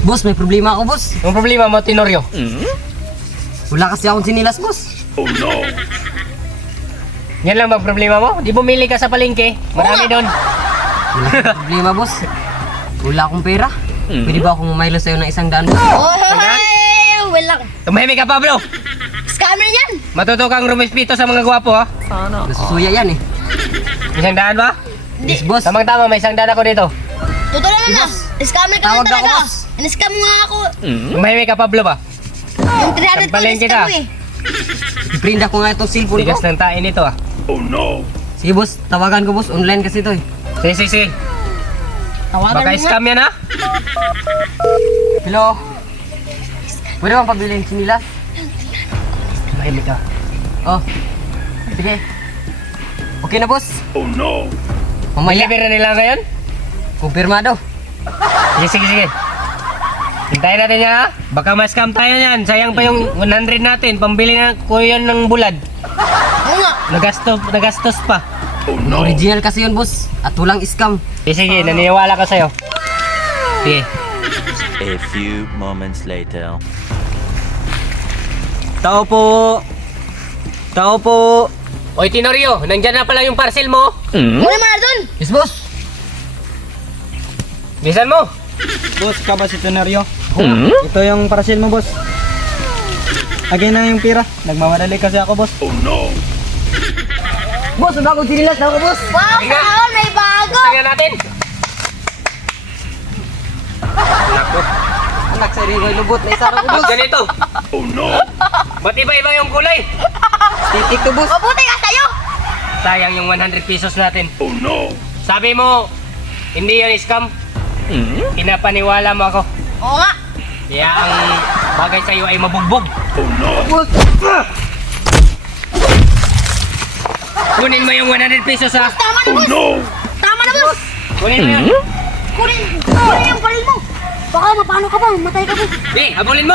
Boss, may problema ako, boss. Yung problema mo, Tenorio. Wala kasi akong sinilas, boss. Yan lang bang problema mo? Di bumili ka sa palengke. Marami doon. Wala akong problema, boss. Wala akong pera. Pwede ba akong mamaylo sa'yo ng 100, boss? Oy, well lang. Tumahimik ka, Pablo. Scammer yan. Matuto kang rumespito sa mga gwapo, ha? Nasusuya yan, eh. 100 ba? Yes, boss. Tamang-tama, may 100 ako dito. Totoo naman na. Scammer ka Tawag man talaga. ako, boss. In-scam nga ako. Tumahimik ka, Pablo, ba? Yung 300 ko Palengke in-scam ka. mo eh. Iprint ako nga itong cellphone ko. Tigas ng tain ito, ah. Sige, boss. Tawagan ko, boss. Online kasi ito, eh. Sige. Tawagan Baka mo nga. scam yan, ha? Hello? Pwede bang pabili yung sinilas? Tumahimik ka. Oh. Sige. Okay na, boss. Mamaya. Deliver na nila ngayon? Kumpirmado. Sige. Hintayin natin yan, ha? Baka ma-scam tayo yan. Sayang pa yung 100 natin. Pambili na ko yan ng bulad. Oo nga. Nagastos pa. Original kasi yun, boss. At walang scam. Sige, naniniwala ka sa'yo. Sige. A few moments later. Tao po. Oy, Tenorio, nandyan na pala yung parcel mo. Muna mga doon. Yes, boss. Bisan mo. Boss, ka ba si Tenorio? Ito yung parcel mo, boss. Again na yung pira. Nagmamadali kasi ako, boss. Boss, ang bagong sinilas na ako, boss. Wow, Sige nga. kaon, may bago. Tingnan natin. Naku, Anak sa rin ko lubot na isa na ko, pag boss. ganito. Ba't iba-iba yung kulay? Titik to, boss. Mabuti ka sa'yo. Sayang yung 100 pesos natin. Sabi mo, hindi yan scam. Pinapaniwala mo ako. Oo nga. Kaya ang bagay sa'yo ay mabugbog. Boss. Kunin mo yung 100 pesos, ha? Tama na, boss. Tama na, boss. Kunin mo yun. Kunin yung baril mo. Baka mapano ka ba? Matay ka ba? Di, habulin mo.